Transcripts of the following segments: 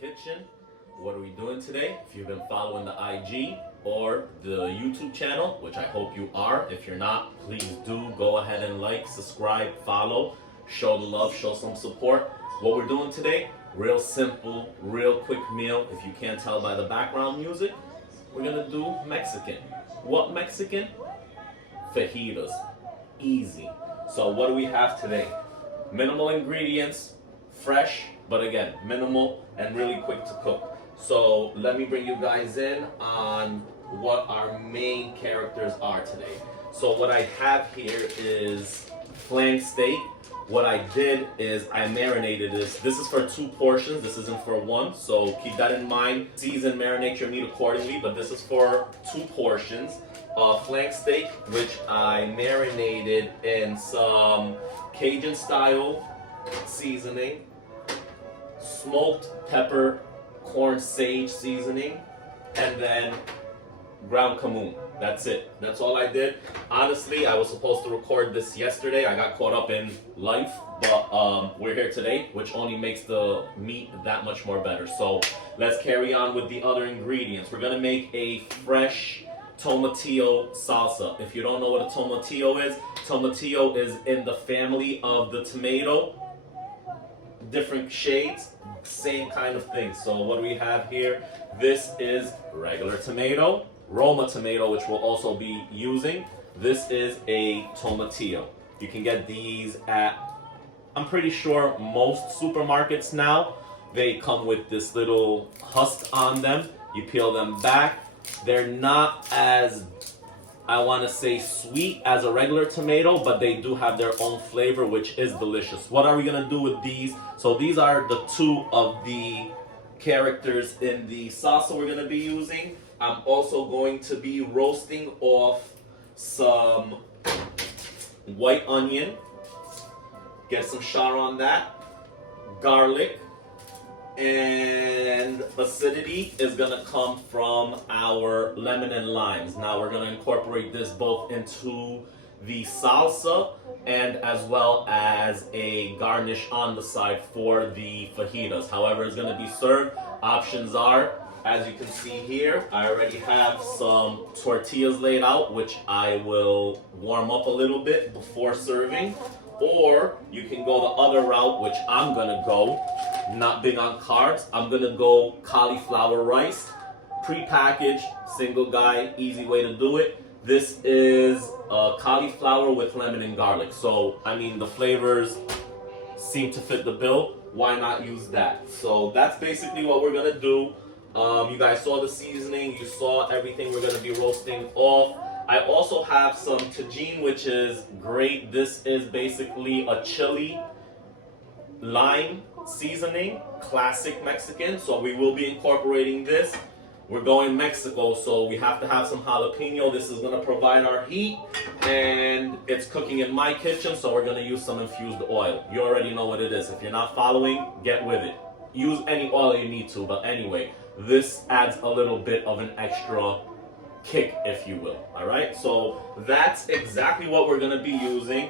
kitchen. What are we doing today? If you've been following the IG or the YouTube channel, which I hope you are, if you're not, please do go ahead and like, subscribe, follow, show the love, show some support. What we're doing today, real simple, real quick meal. If you can't tell by the background music, we're gonna do Mexican. What Mexican? Fajitas. Easy. So what do we have today? Minimal ingredients, fresh, but again, minimal and really quick to cook. So let me bring you guys in on what our main characters are today. So what I have here is flank steak. What I did is I marinated this. This is for 2 portions. This isn't for 1. So keep that in mind. Season, marinate your meat accordingly. But this is for 2 portions. Flank steak, which I marinated in some Cajun style seasoning, smoked pepper, corn sage seasoning, and then ground cumin. That's it. That's all I did. Honestly, I was supposed to record this yesterday. I got caught up in life, but we're here today, which only makes the meat that much more better. So let's carry on with the other ingredients. We're gonna make a fresh Tomatillo salsa. If you don't know what a Tomatillo is in the family of the tomato, different shades, same kind of thing. So what do we have here? This is regular tomato, Roma tomato, which we'll also be using. This is a Tomatillo. You can get these at, I'm pretty sure most supermarkets now. They come with this little husk on them. You peel them back. They're not as, I want to say, sweet as a regular tomato, but they do have their own flavor, which is delicious. What are we going to do with these? So these are the 2 of the characters in the salsa we're going to be using. I'm also going to be roasting off some white onion. Get some char on that. Garlic. And acidity is gonna come from our lemon and limes. Now we're gonna incorporate this both into the salsa and as well as a garnish on the side for the fajitas. However it's gonna be served, options are, as you can see here, I already have some tortillas laid out, which I will warm up a little bit before serving. Or you can go the other route, which I'm gonna go. Not big on carbs. I'm gonna go cauliflower rice, pre-packaged, single guy, easy way to do it. This is cauliflower with lemon and garlic. So, I mean, the flavors seem to fit the bill. Why not use that? So that's basically what we're gonna do. You guys saw the seasoning. You saw everything we're gonna be roasting off. I also have some tagine, which is great. This is basically a chili lime seasoning, classic Mexican. So we will be incorporating this. We're going Mexico, so we have to have some jalapeno. This is gonna provide our heat, and it's cooking in my kitchen, so we're gonna use some infused oil. You already know what it is. If you're not following, get with it. Use any oil you need to, but anyway, this adds a little bit of an extra kick, if you will. All right, so that's exactly what we're gonna be using.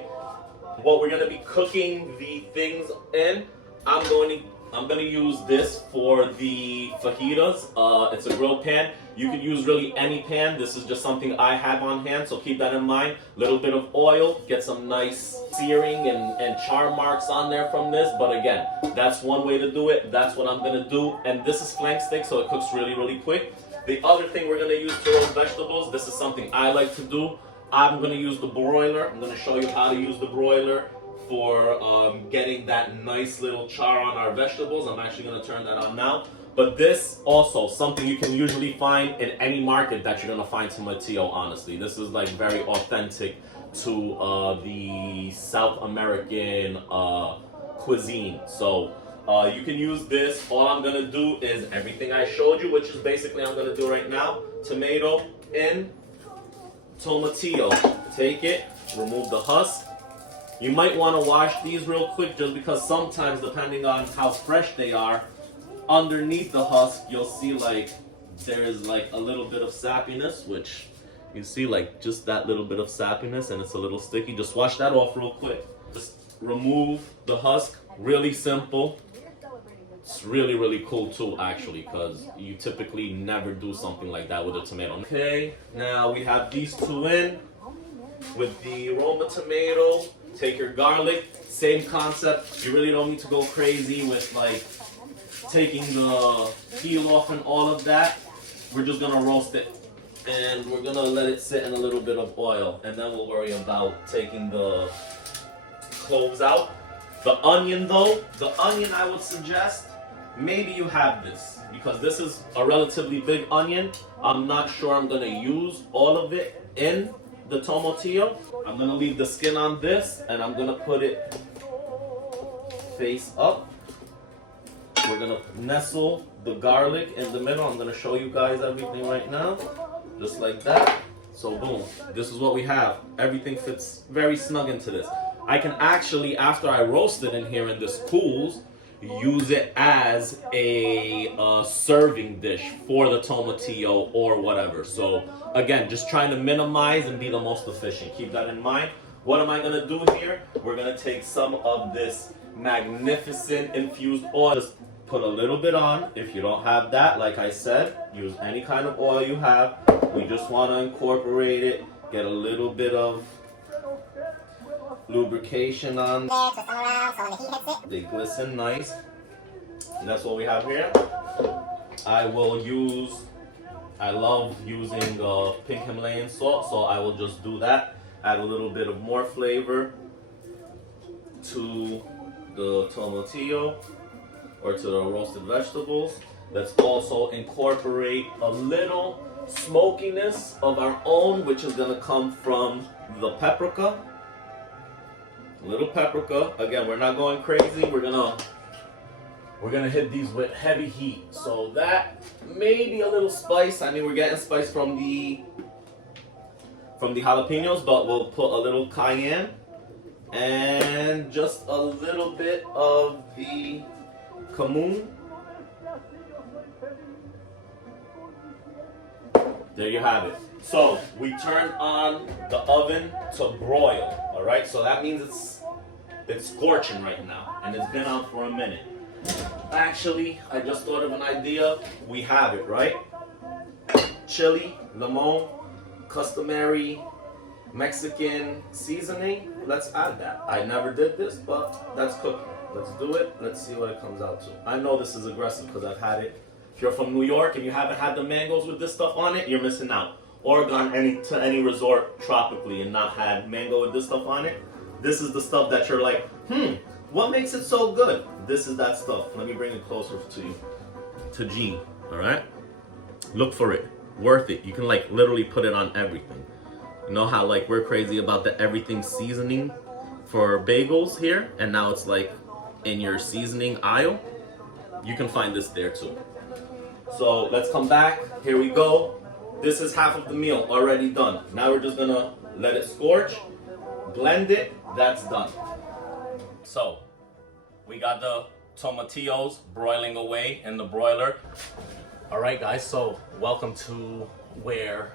What we're gonna be cooking the things in. I'm gonna use this for the fajitas. It's a grill pan. You can use really any pan. This is just something I have on hand, so keep that in mind. Little bit of oil, get some nice searing and char marks on there from this. But again, that's one way to do it. That's what I'm gonna do. And this is flank steak, so it cooks really, really quick. The other thing we're gonna use to roast vegetables, this is something I like to do. I'm gonna use the broiler. I'm gonna show you how to use the broiler for getting that nice little char on our vegetables. I'm actually gonna turn that on now. But this also, something you can usually find in any market that you're gonna find tomatillo, honestly. This is like very authentic to the South American cuisine. So you can use this. All I'm gonna do is everything I showed you, which is basically I'm gonna do right now. Tomato in tomatillo. Take it, remove the husk. You might want to wash these real quick just because sometimes, depending on how fresh they are, underneath the husk, you'll see like there is like a little bit of sappiness, which you see like just that little bit of sappiness, and it's a little sticky. Just wash that off real quick. Just remove the husk, really simple. It's really, really cool too, actually, because you typically never do something like that with a tomato. Okay, now we have these two in with the Roma tomato. Take your garlic, same concept. You really don't need to go crazy with like taking the peel off and all of that. We're just gonna roast it and we're gonna let it sit in a little bit of oil, and then we'll worry about taking the cloves out. The onion though, the onion I would suggest, maybe you have this, because this is a relatively big onion. I'm not sure I'm gonna use all of it in the tomatillo. I'm gonna leave the skin on this and I'm gonna put it face up. We're gonna nestle the garlic in the middle. I'm gonna show you guys everything right now, just like that. So boom, this is what we have. Everything fits very snug into this. I can actually, after I roast it in here and this cools, use it as a serving dish for the tomatillo or whatever. So again, just trying to minimize and be the most efficient. Keep that in mind. What am I gonna do here? We're gonna take some of this magnificent infused oil. Just put a little bit on. If you don't have that, like I said, use any kind of oil you have. We just wanna incorporate it, get a little bit of lubrication on there, twist them around so when the heat hits it, they glisten nice. And that's what we have here. I love using pink Himalayan salt, so I will just do that. Add a little bit of more flavor to the tomatillo or to the roasted vegetables. Let's also incorporate a little smokiness of our own, which is gonna come from the paprika. A little paprika. Again, we're not going crazy. We're gonna hit these with heavy heat. So that may be a little spice. I mean, we're getting spice from the jalapenos, but we'll put a little cayenne and just a little bit of the cumin. There you have it. So we turn on the oven to broil. All right, so that means it's scorching right now, and it's been on for a minute. Actually, I just thought of an idea. We have it, right? Chili, limon, customary Mexican seasoning. Let's add that. I never did this, but that's cooking. Let's do it. Let's see what it comes out to. I know this is aggressive because I've had it. If you're from New York and you haven't had the mangoes with this stuff on it, you're missing out. Or gone to any resort tropically and not had mango with this stuff on it. This is the stuff that you're like, what makes it so good? This is that stuff. Let me bring it closer to you, to G. All right, look for it. Worth it. You can like literally put it on everything. You know how like we're crazy about the everything seasoning for bagels here, and now it's like in your seasoning aisle. You can find this there too. So let's come back. Here we go. This is half of the meal already done. Now we're just gonna let it scorch, blend it, that's done. So we got the tomatillos broiling away in the broiler. All right guys, so welcome to where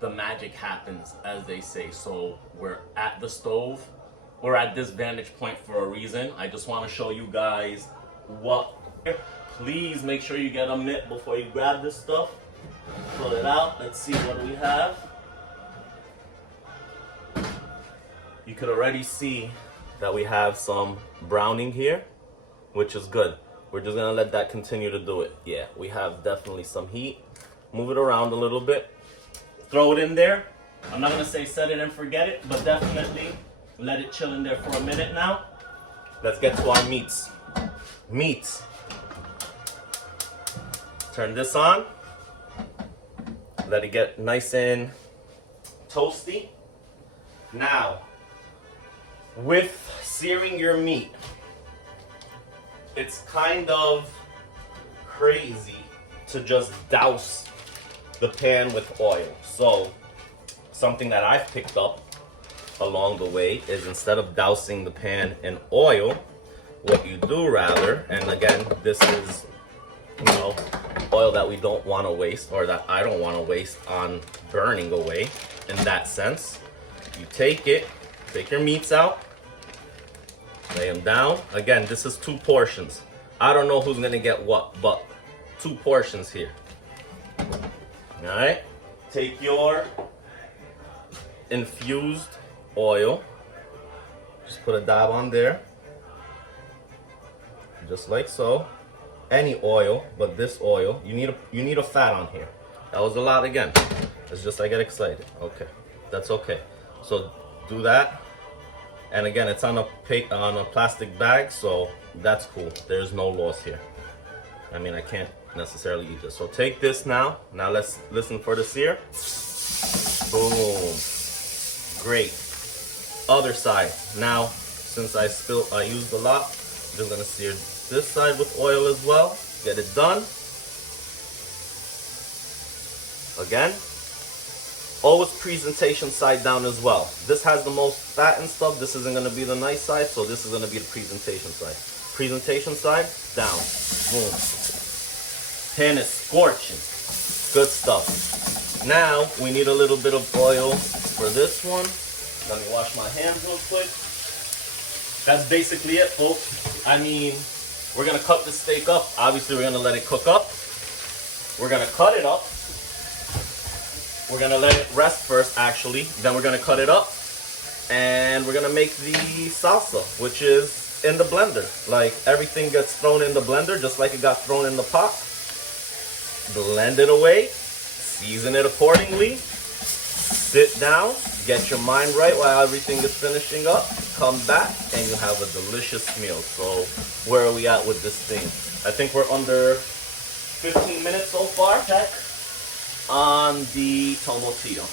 the magic happens, as they say. So we're at the stove. We're at this vantage point for a reason. I just wanna show you guys what, please make sure you get a mitt before you grab this stuff. Pull it out. Let's see what we have. You could already see that we have some browning here, which is good. We're just gonna let that continue to do it. Yeah, we have definitely some heat. Move it around a little bit. Throw it in there. I'm not gonna say set it and forget it, but definitely let it chill in there for a minute now. Let's get to our meats. Meats. Turn this on. Let it get nice and toasty. Now, with searing your meat, it's kind of crazy to just douse the pan with oil. So, something that I've picked up along the way is instead of dousing the pan in oil, what you do rather, and again, this is, you know, oil that we don't want to waste, or that I don't want to waste on burning away in that sense. You take your meats out, lay them down. Again, this is 2 portions. I don't know who's gonna get what, but 2 portions here. All right, take your infused oil, just put a dab on there, just like so. Any oil, but this oil, you need a fat on here. That was a lot again. It's just I get excited. Okay, that's okay. So do that, and again, it's on a plastic bag, so that's cool. There's no loss here. I mean, I can't necessarily eat this. So take this now. Now let's listen for the sear. Boom. Great. Other side. Now, since I used a lot, I'm just gonna sear this side with oil as well. Get it done. Again, always presentation side down as well. This has the most fat and stuff. This isn't gonna be the nice side, so this is gonna be the presentation side. Presentation side, down. Boom. Pan is scorching. Good stuff. Now, we need a little bit of oil for this one. Let me wash my hands real quick. That's basically it, folks. I mean, we're gonna cut the steak up. Obviously, we're gonna let it cook up. We're gonna cut it up. We're gonna let it rest first, actually. Then we're gonna cut it up. And we're gonna make the salsa, which is in the blender. Like, everything gets thrown in the blender, just like it got thrown in the pot. Blend it away, season it accordingly, sit down, get your mind right while everything is finishing up, come back, and you have a delicious meal. So where are we at with this thing? I think we're under 15 minutes so far. Check on the tomatillo.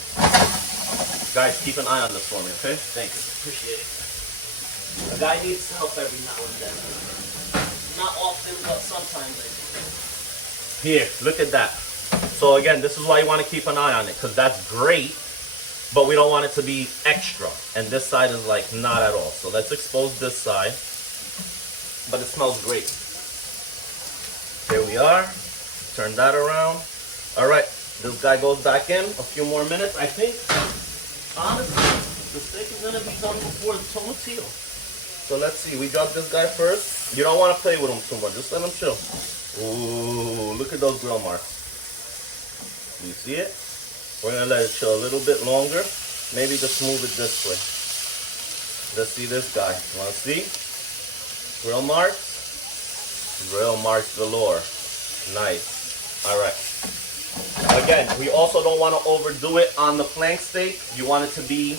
Guys, keep an eye on this for me, okay? Thanks, appreciate it. A guy needs help every now and then. Not often, but sometimes I do. Here, look at that. So again, this is why you want to keep an eye on it, because that's great, but we don't want it to be extra. And this side is like not at all. So let's expose this side. But it smells great. There we are. Turn that around. All right, this guy goes back in a few more minutes. I think, honestly, the steak is gonna be done before the tomatillo. So let's see, we got this guy first. You don't want to play with him too much, just let him chill. Ooh, look at those grill marks. You see it? We're gonna let it chill a little bit longer. Maybe just move it this way. Let's see this guy. You wanna see? Grill marks? Grill marks galore. Nice. Alright. Again, we also don't want to overdo it on the flank steak. You want it to be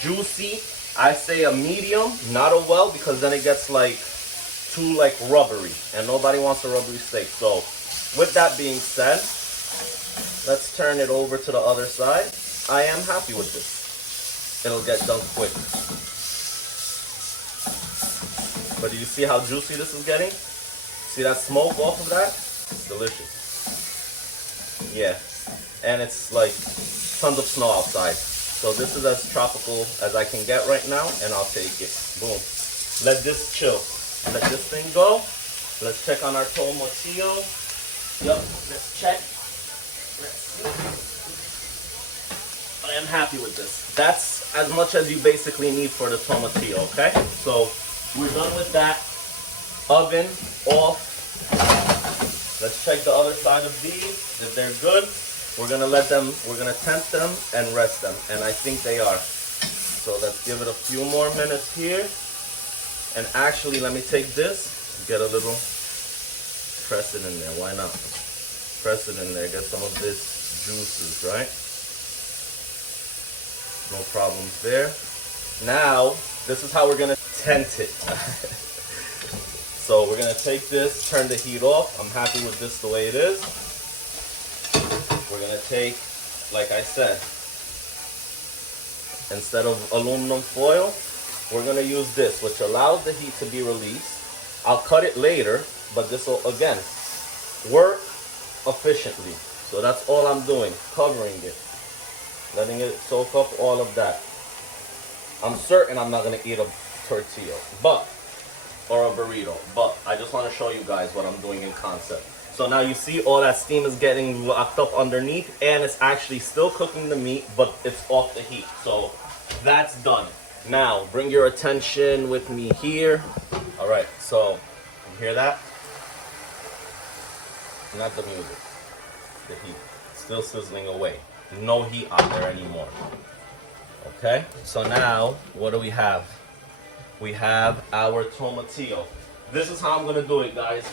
juicy. I say a medium, not a well, because then it gets like too like rubbery, and nobody wants a rubbery steak. So with that being said, let's turn it over to the other side. I am happy with this. It'll get done quick. But do you see how juicy this is getting? See that smoke off of that? It's delicious. Yeah, and it's like tons of snow outside. So this is as tropical as I can get right now, and I'll take it. Boom. Let this chill. Let this thing go. Let's check on our tomatillo. Yup, let's check. Let's see. But I'm happy with this. That's as much as you basically need for the tomatillo, okay? So we're done with that. Oven off. Let's check the other side of these. If they're good, we're gonna tempt them and rest them. And I think they are. So let's give it a few more minutes here. And actually, let me take this, get a little, press it in there. Why not? Press it in there, get some of this juices, right? No problems there. Now, this is how we're gonna tent it. So we're gonna take this, turn the heat off. I'm happy with this the way it is. We're gonna take, like I said, instead of aluminum foil, we're gonna use this, which allows the heat to be released. I'll cut it later, but this will, again, work efficiently. So that's all I'm doing, covering it, letting it soak up all of that. I'm certain I'm not gonna eat a tortilla, or a burrito, but I just wanna show you guys what I'm doing in concept. So now you see all that steam is getting locked up underneath, and it's actually still cooking the meat, but it's off the heat. So that's done. Now, bring your attention with me here. All right, so you hear that? Not the music. The heat. Still sizzling away. No heat on there anymore. Okay? So now, what do we have? We have our tomatillo. This is how I'm gonna do it, guys.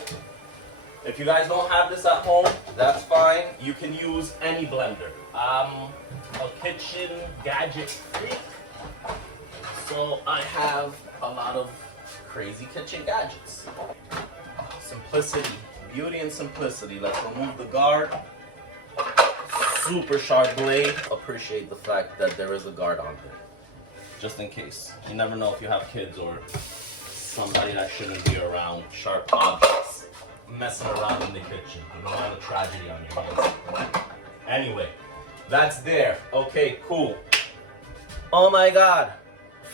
If you guys don't have this at home, that's fine. You can use any blender. I'm a kitchen gadget freak, so I have a lot of crazy kitchen gadgets. Simplicity, beauty and simplicity. Let's remove the guard. Super sharp blade. Appreciate the fact that there is a guard on there, just in case. You never know if you have kids or somebody that shouldn't be around. Sharp objects messing around in the kitchen. You don't want a tragedy on your hands. Anyway, that's there. Okay, cool. Oh my God.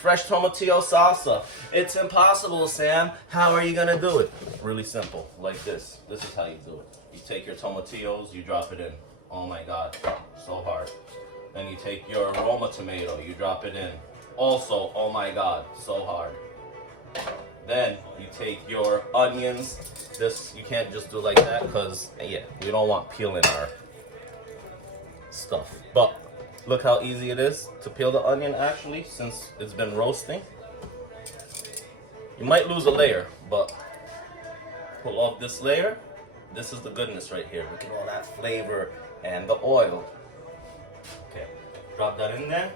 Fresh tomatillo salsa. It's impossible, Sam. How are you gonna do it? Really simple, like this. This is how you do it. You take your tomatillos, you drop it in. Oh my God, so hard. Then you take your aroma tomato, you drop it in. Also, oh my God, so hard. Then you take your onions. This, you can't just do like that because, yeah, we don't want peel in our stuff. But look how easy it is to peel the onion actually, since it's been roasting. You might lose a layer, but pull off this layer. This is the goodness right here. Look at all that flavor and the oil. Okay, drop that in there.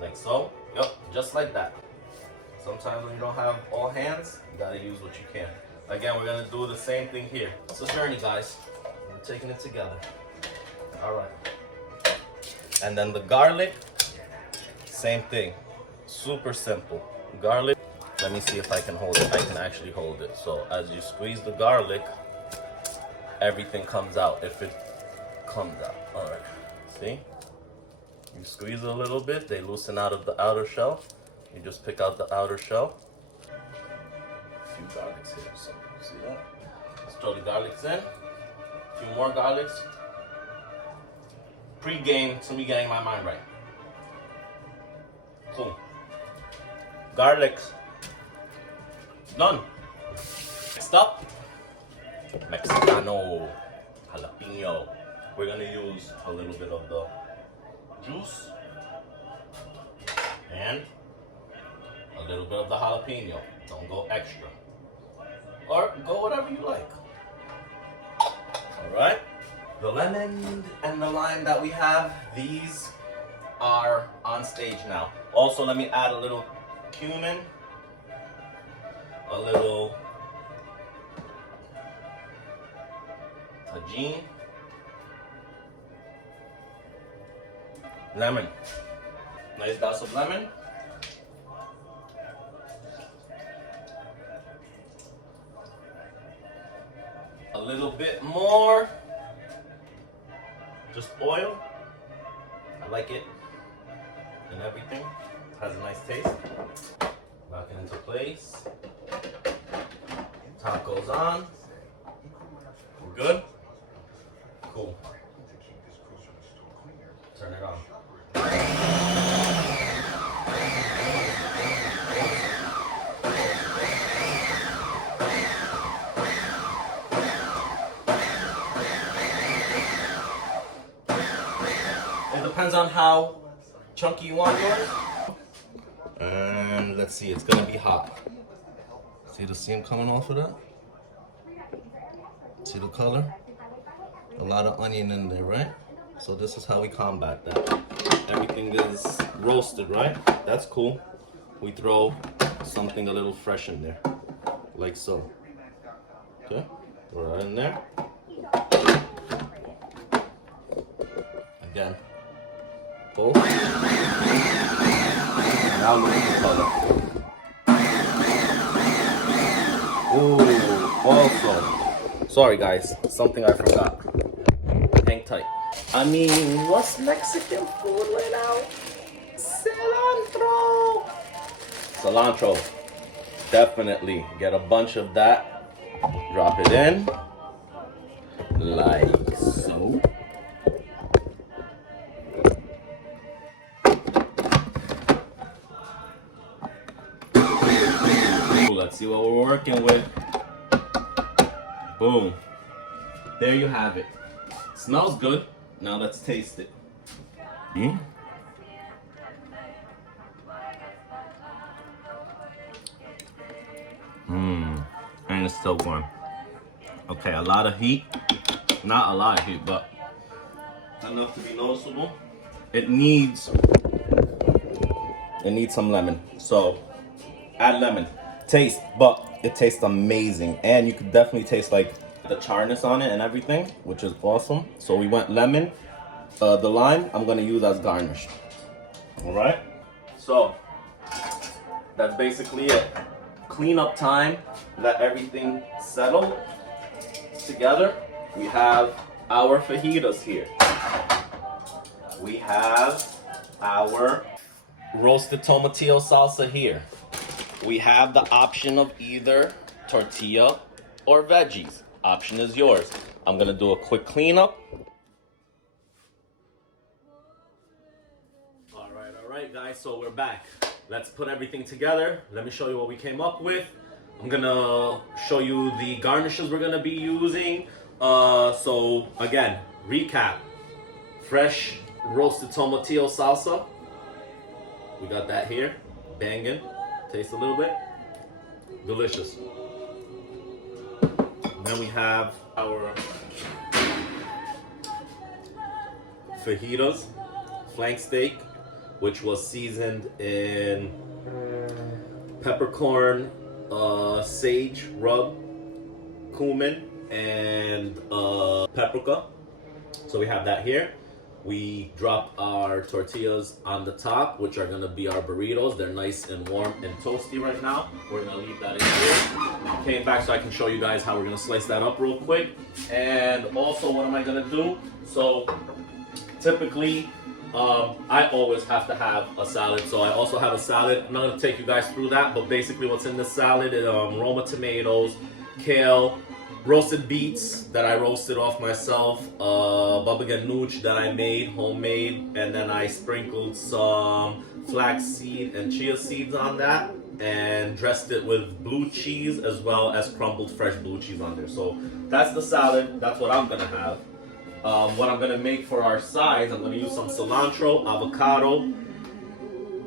Like so. Yep, just like that. Sometimes when you don't have all hands, you gotta use what you can. Again, we're gonna do the same thing here. It's a journey, guys. We're taking it together. All right. And then the garlic, same thing. Super simple. Garlic, let me see if I can hold it. I can actually hold it. So as you squeeze the garlic, everything comes out. If it comes out. All right. See? You squeeze it a little bit, they loosen out of the outer shell. You just pick out the outer shell. A few garlics here, so see that? Let's throw the garlics in. A few more garlics. Pre-game to me getting my mind right. Cool. Garlics. Done. Next up, Mexicano jalapeno. We're gonna use a little bit of the juice and a little bit of the jalapeno. Don't go extra, or go whatever you like. All right, the lemon and the lime that we have, these are on stage now. Also, let me add a little cumin, a little tajin, lemon. Nice dose of lemon. A little bit more. Just oil. I like it. And everything. Has a nice taste. Lock it into place. Top goes on. We're good? Cool. Turn it on. It depends on how chunky you want yours. And let's see, it's gonna be hot. See the steam coming off of that? See the color? A lot of onion in there, right? So this is how we combat that. Everything is roasted, right? That's cool. We throw something a little fresh in there, like so. Okay, throw that in there. Again, both. Now look at the color. Ooh, also, sorry guys, something I forgot. Hang tight. I mean, what's Mexican food without cilantro? Cilantro, definitely get a bunch of that. Drop it in, like so. Let's see what we're working with. Boom. There you have it. Smells good. Now let's taste it. Mm. Mmm. And it's still warm. Okay, a lot of heat. Not a lot of heat, but enough to be noticeable. It needs some lemon. So add lemon. Taste, but it tastes amazing. And you could definitely taste like the charness on it and everything, which is awesome. So we went lemon. The lime I'm gonna use as garnish. All right. So that's basically it. Clean up time. Let everything settle together. We have our fajitas here. We have our roasted tomatillo salsa here. We have the option of either tortilla or veggies. Option is yours. I'm gonna do a quick cleanup. All right, guys, so we're back. Let's put everything together. Let me show you what we came up with. I'm gonna show you the garnishes we're gonna be using. So again, recap. Fresh roasted tomatillo salsa. We got that here. Banging. Taste a little bit. Delicious. Then we have our fajitas, flank steak, which was seasoned in peppercorn, sage rub, cumin, and paprika. So we have that here. We dropped our tortillas on the top, which are gonna be our burritos. They're nice and warm and toasty right now. We're gonna leave that in here. Came back so I can show you guys how we're gonna slice that up real quick. And also, what am I gonna do? So typically, I always have to have a salad. So I also have a salad. I'm not gonna take you guys through that, but basically what's in this salad is Roma tomatoes, kale, roasted beets that I roasted off myself, baba ganoush that I made homemade, and then I sprinkled some flaxseed and chia seeds on that and dressed it with blue cheese as well as crumbled fresh blue cheese on there. So that's the salad. That's what I'm gonna have. What I'm gonna make for our sides, I'm gonna use some cilantro, avocado,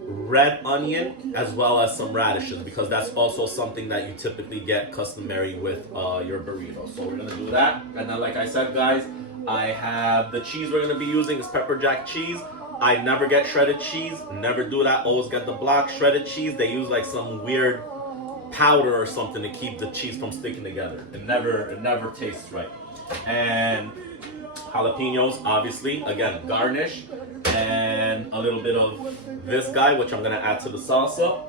red onion, as well as some radishes, because that's also something that you typically get customary with your burrito. So we're gonna do that. And then, like I said, guys, I have the cheese we're gonna be using is pepper jack cheese. I never get shredded cheese, never do that. Always get the block shredded cheese. They use like some weird powder or something to keep the cheese from sticking together. It never tastes right. And jalapenos, obviously, again, garnish, and a little bit of this guy, which I'm gonna add to the salsa.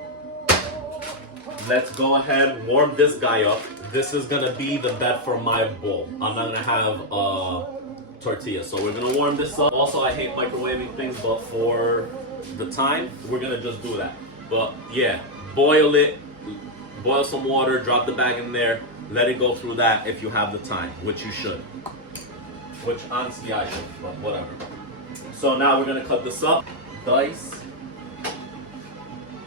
Let's go ahead, warm this guy up. This is gonna be the bed for my bowl. I'm not gonna have tortilla, so we're gonna warm this up. Also, I hate microwaving things, but for the time, we're gonna just do that. But yeah, boil it, boil some water, drop the bag in there, let it go through that if you have the time, which you should. Which honestly I should, but whatever. So now we're gonna cut this up. Dice.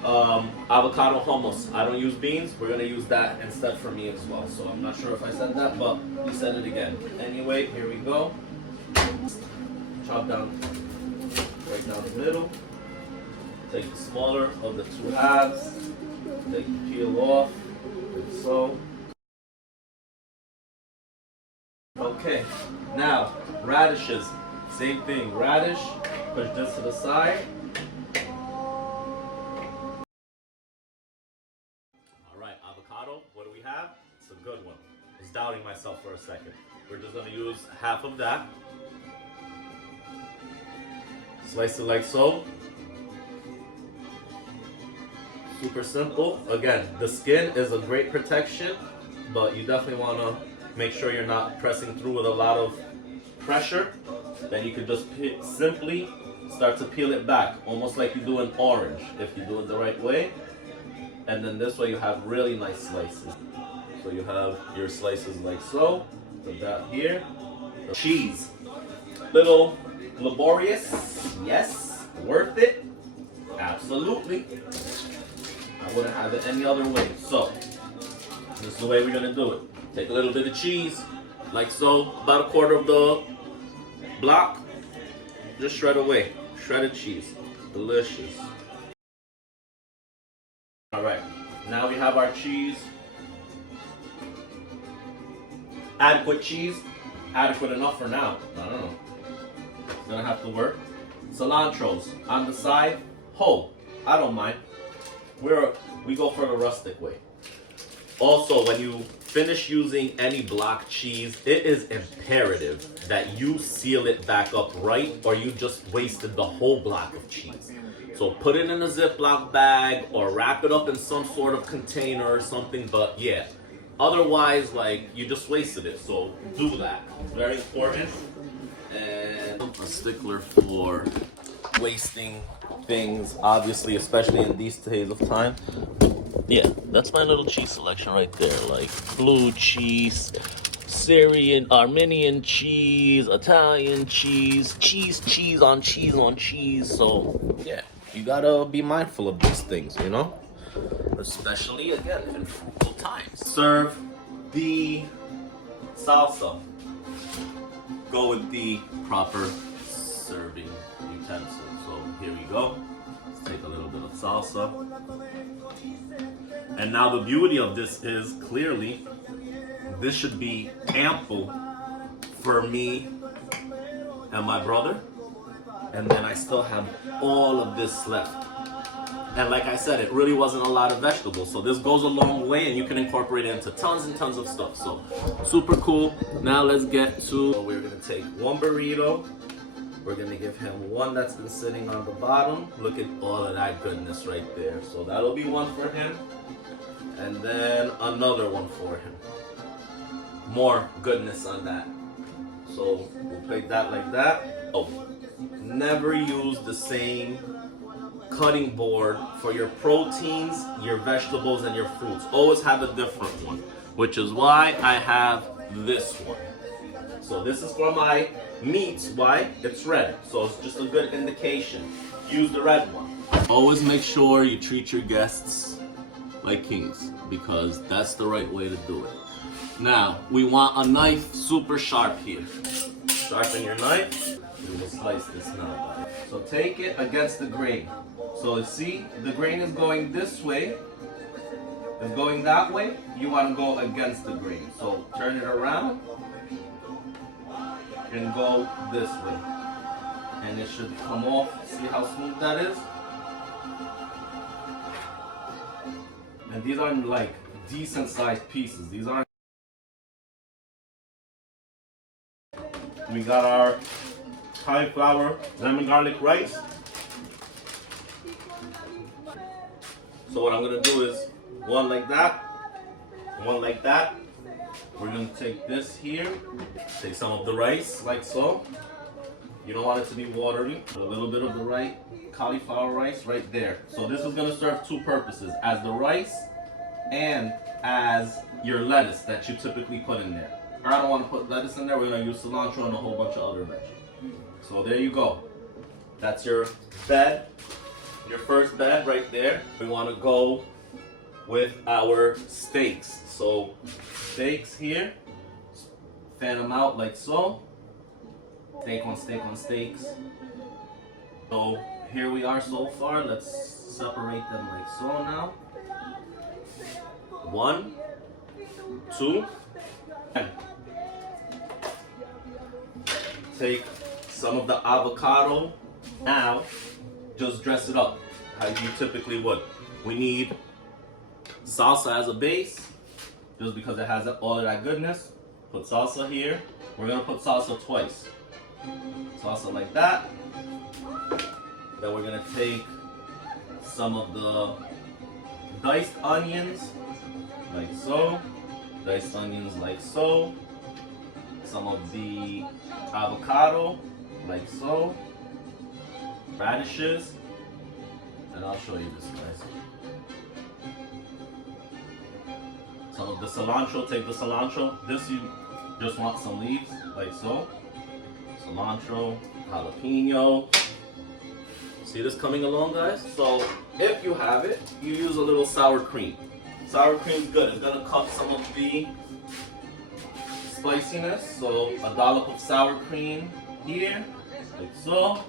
Avocado hummus. I don't use beans. We're gonna use that instead for me as well. So I'm not sure if I said that, but we said it again. Anyway, here we go. Chop down right down the middle. Take the smaller of the two halves. Take the peel off, like so. Okay, now radishes. Same thing. Radish. Push this to the side. Alright, avocado. What do we have? It's a good one. I was doubting myself for a second. We're just going to use half of that. Slice it like so. Super simple. Again, the skin is a great protection, but you definitely want to make sure you're not pressing through with a lot of pressure. Then you can just simply start to peel it back, almost like you do an orange, if you do it the right way. And then this way you have really nice slices. So you have your slices like so. Put that here. The cheese. Little laborious, yes. Worth it, absolutely. I wouldn't have it any other way. So this is the way we're gonna do it. Take a little bit of cheese, like so, about a quarter of the block. Just shred away. Shredded cheese. Delicious. Alright, now we have our cheese. Adequate cheese. Adequate enough for now. I don't know. It's gonna have to work. Cilantros on the side. Whole. I don't mind. We go for the rustic way. Also, when you finish using any block cheese, it is imperative that you seal it back up right, or you just wasted the whole block of cheese. So put it in a Ziploc bag or wrap it up in some sort of container or something, but yeah. Otherwise, like, you just wasted it, so do that. Very important. And a stickler for wasting things, obviously, especially in these days of time. Yeah, that's my little cheese selection right there. Like blue cheese, Syrian, Armenian cheese, Italian cheese, cheese on cheese on cheese. So yeah, you gotta be mindful of these things, you know? Especially, again, in frugal times. Serve the salsa. Go with the proper serving utensils. So here we go. Let's take a little bit of salsa. And now the beauty of this is, clearly, this should be ample for me and my brother. And then I still have all of this left. And like I said, it really wasn't a lot of vegetables. So this goes a long way, and you can incorporate it into tons and tons of stuff. So super cool. Now let's get to, we're gonna take one burrito. We're gonna give him one that's been sitting on the bottom. Look at all of that goodness right there. So that'll be one for him. And then another one for him. More goodness on that. So we'll plate that like that. Oh, never use the same cutting board for your proteins, your vegetables, and your fruits. Always have a different one, which is why I have this one. So this is for my meats. Why? It's red, so it's just a good indication. Use the red one. Always make sure you treat your guests like kings, because that's the right way to do it. Now, we want a knife super sharp here. Sharpen your knife. We will slice this now, guys. So take it against the grain. So you see, the grain is going this way. It's going that way. You want to go against the grain. So turn it around and go this way. And it should come off. See how smooth that is? And these aren't like decent sized pieces. These aren't. We got our cauliflower lemon garlic rice. So what I'm gonna do is one like that, one like that. We're gonna take this here, take some of the rice like so. You don't want it to be watery. Put a little bit of the right cauliflower rice right there. So this is gonna serve two purposes, as the rice and as your lettuce that you typically put in there. Or I don't want to put lettuce in there, we're gonna use cilantro and a whole bunch of other veg. So there you go. That's your bed, your first bed right there. We wanna go with our steaks. So steaks here, fan them out like so. Steak on steak on steaks. So here we are so far. Let's separate them like so now. 1, 2, and take some of the avocado. Now, just dress it up how you typically would. We need salsa as a base, just because it has all of that goodness. Put salsa here. We're gonna put salsa twice. Salsa like that. Then we're gonna take some of the diced onions, like so. Diced onions like so. Some of the avocado, like so. Radishes. And I'll show you this, guys. Some of the cilantro, take the cilantro. This you just want some leaves, like so. Cilantro, jalapeno. See this coming along, guys? So if you have it, you use a little sour cream. Sour cream is good. It's gonna cut some of the spiciness. So a dollop of sour cream here, like so.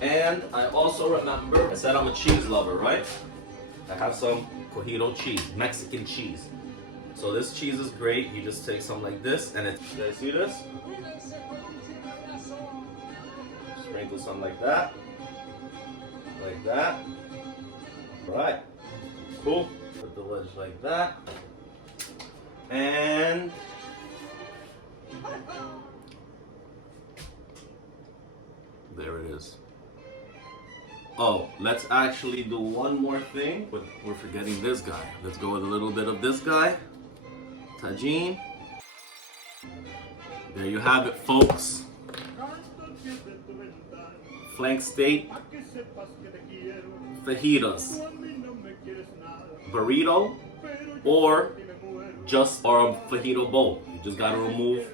And I also remember, I said I'm a cheese lover, right? I have some cojito cheese, Mexican cheese. So this cheese is great. You just take some like this, and it's, you guys see this? Sprinkle some like that. Like that. Right. Cool. Put the wedge like that. And there it is. Oh, let's actually do one more thing. We're forgetting this guy. Let's go with a little bit of this guy. Tajin. There you have it, folks. Flank steak, fajitas, burrito, or just a fajito bowl. You just gotta remove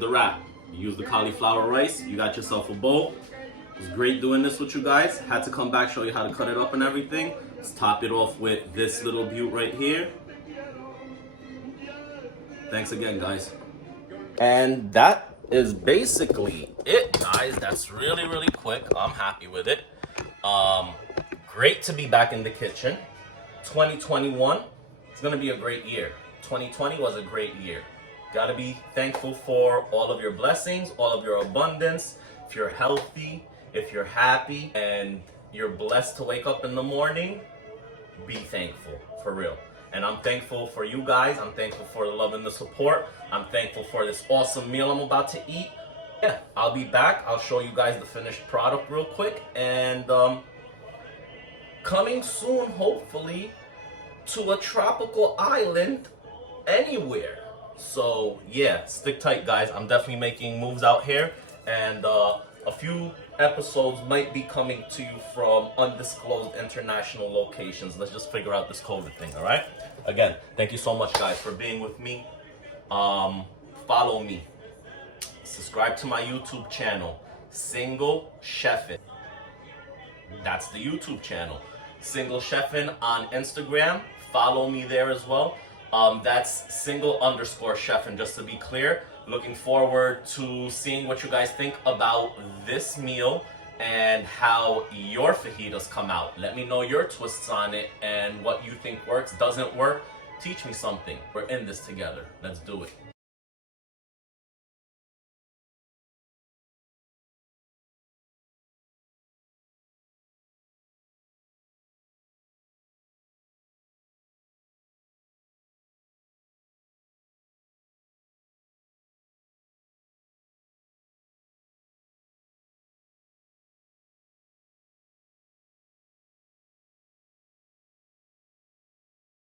the wrap. You use the cauliflower rice, you got yourself a bowl. It was great doing this with you guys. Had to come back, show you how to cut it up and everything. Let's top it off with this little beaut right here. Thanks again, guys. And that is basically it, guys. That's really, really quick. I'm happy with it. Great to be back in the kitchen. 2021, it's gonna be a great year. 2020 was a great year. Gotta be thankful for all of your blessings, all of your abundance. If you're healthy, if you're happy, and you're blessed to wake up in the morning, be thankful, for real. And I'm thankful for you guys. I'm thankful for the love and the support. I'm thankful for this awesome meal I'm about to eat. Yeah, I'll be back. I'll show you guys the finished product real quick. And coming soon, hopefully, to a tropical island anywhere. So yeah, stick tight, guys. I'm definitely making moves out here. And a few episodes might be coming to you from undisclosed international locations. Let's just figure out this COVID thing, all right? Again, thank you so much, guys, for being with me. Follow me. Subscribe to my YouTube channel, Single Chefin'. That's the YouTube channel. Single Chefin' on Instagram. Follow me there as well. That's single_chefin', just to be clear. Looking forward to seeing what you guys think about this meal and how your fajitas come out. Let me know your twists on it and what you think works, doesn't work. Teach me something. We're in this together. Let's do it.